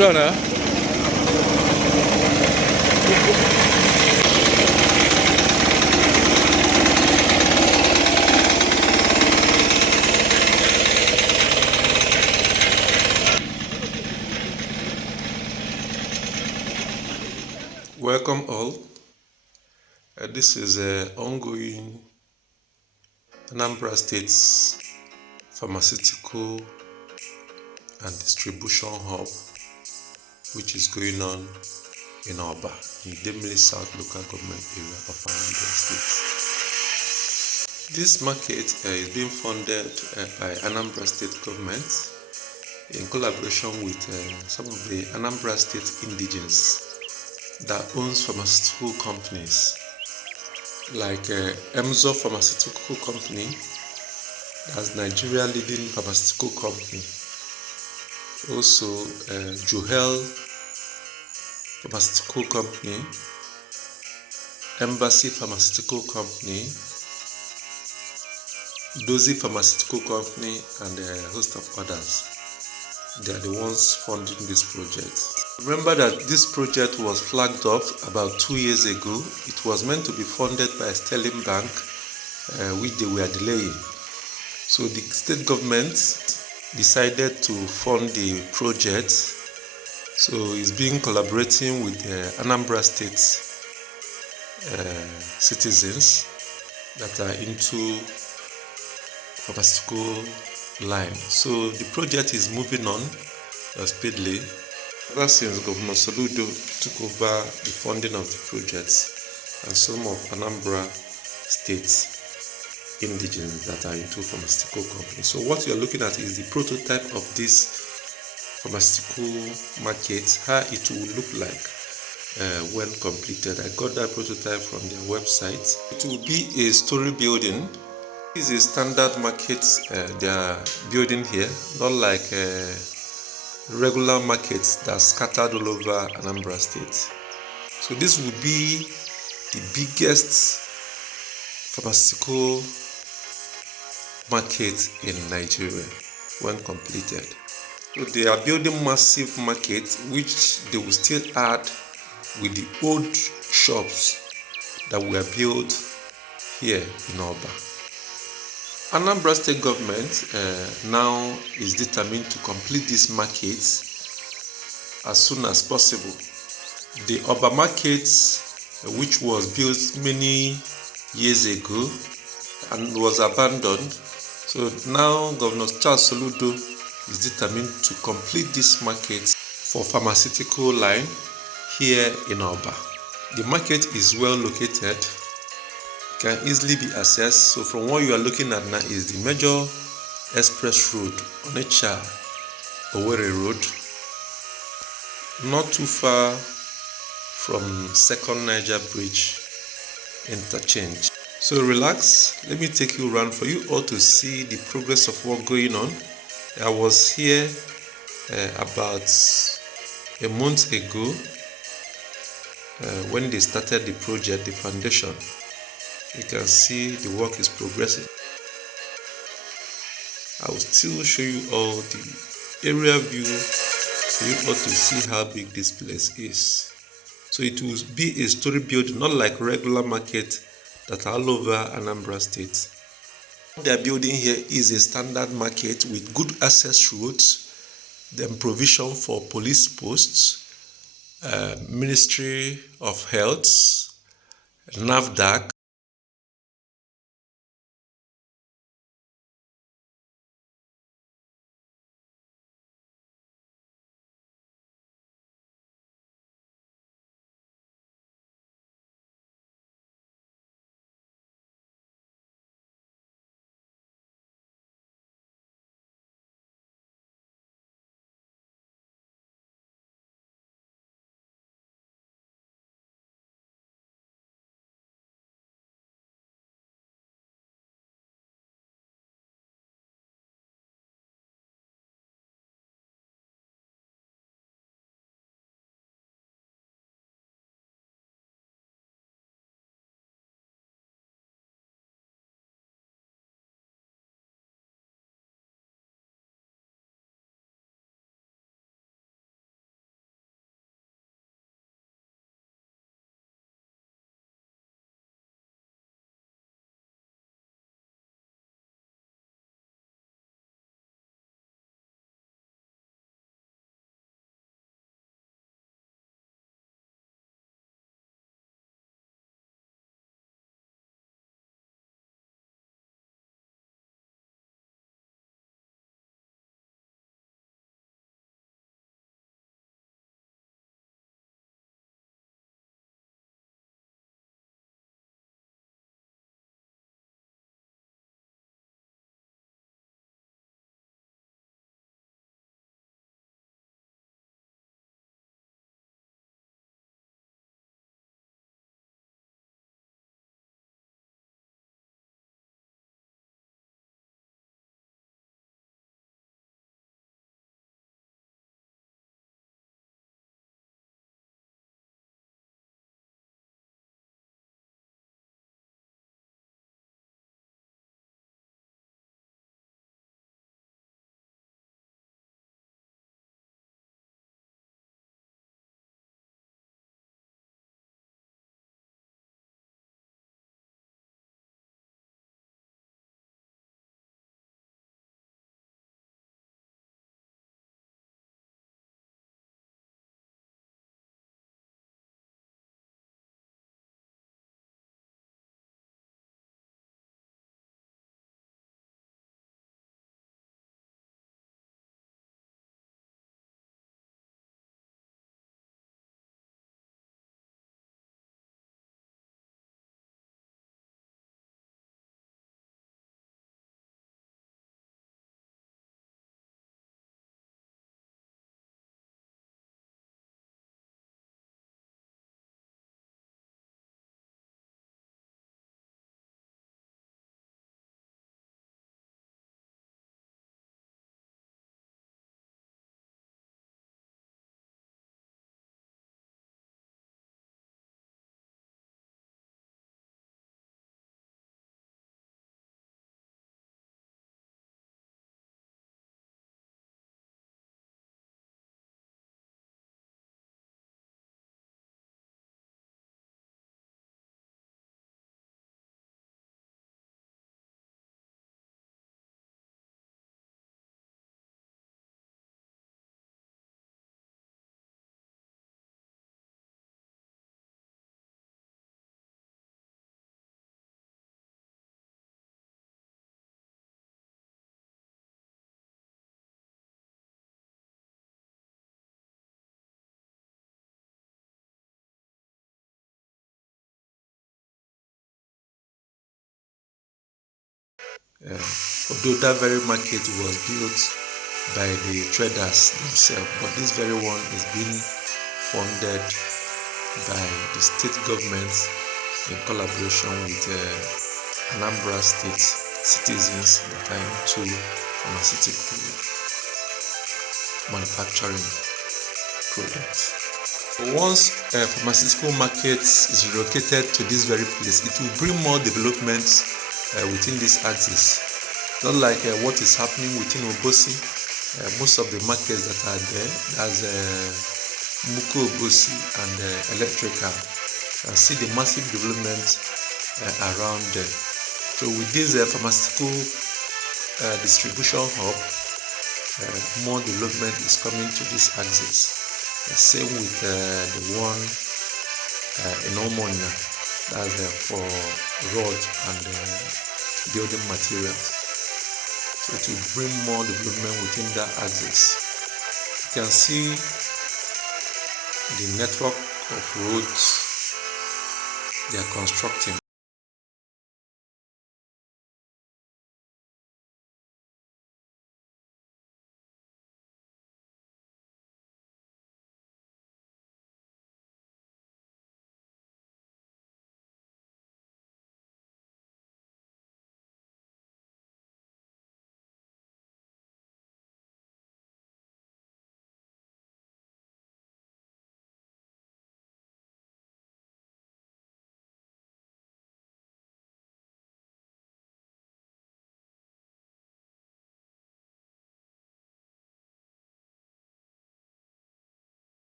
done, huh? Welcome all. This is an ongoing Anambra State's pharmaceutical and distribution hub, which is going on in Oba, in Demili South local government area of Anambra State. This market is being funded by Anambra State government in collaboration with some of the Anambra State indigenes that owns pharmaceutical companies like Emzo Pharmaceutical Company, that's Nigeria leading pharmaceutical company. Also, Johel Pharmaceutical Company, Embassy Pharmaceutical Company, Dozy Pharmaceutical Company, and a host of others. They are the ones funding this project. Remember that this project was flagged off about 2 years ago. It was meant to be funded by Sterling Bank, which they were delaying. So the state government decided to fund the project. So it's been collaborating with Anambra State citizens that are into pharmaceutical line. So the project is moving on speedily. Ever since Governor Soludo took over the funding of the projects, and some of Anambra State indigenes that are into pharmaceutical companies. So what you're looking at is the prototype of this pharmaceutical market, how it will look like when completed. I got that prototype from their website. It will be a story building. This is a standard market they are building here, not like regular markets that are scattered all over Anambra State. So this will be the biggest pharmaceutical market in Nigeria when completed. So they are building massive markets which they will still add with the old shops that were built here in Oba. Anambra State government now is determined to complete this market as soon as possible. The Oba market, which was built many years ago and was abandoned, so now Governor Charles Soludo is determined to complete this market for pharmaceutical line here in Oba. The market is well located, can easily be accessed. So from what you are looking at now is the major express road, Onitsha Owerri Road, not too far from Second Niger Bridge interchange. So relax, let me take you around for you all to see the progress of what going on. I was here about a month ago when they started the project, the foundation. You can see the work is progressing. I will still show you all the area view for you all to see how big this place is. So it will be a story build, not like regular market that are all over Anambra State. What they are building here is a standard market with good access roads, then provision for police posts, Ministry of Health, NAFDAC, Although that very market was built by the traders themselves, but this very one is being funded by the state government in collaboration with Anambra state citizens that are into pharmaceutical manufacturing products. Once a pharmaceutical market is relocated to this very place, it will bring more developments within this axis. Not like what is happening within Obosi. Most of the markets that are there, that's Muko Obosi and Electrical, and see the massive development around there. So with this pharmaceutical distribution hub, more development is coming to this axis. Same with the one in Omonia, that's for road and building materials. So to bring more development within that axis, you can see the network of roads they are constructing.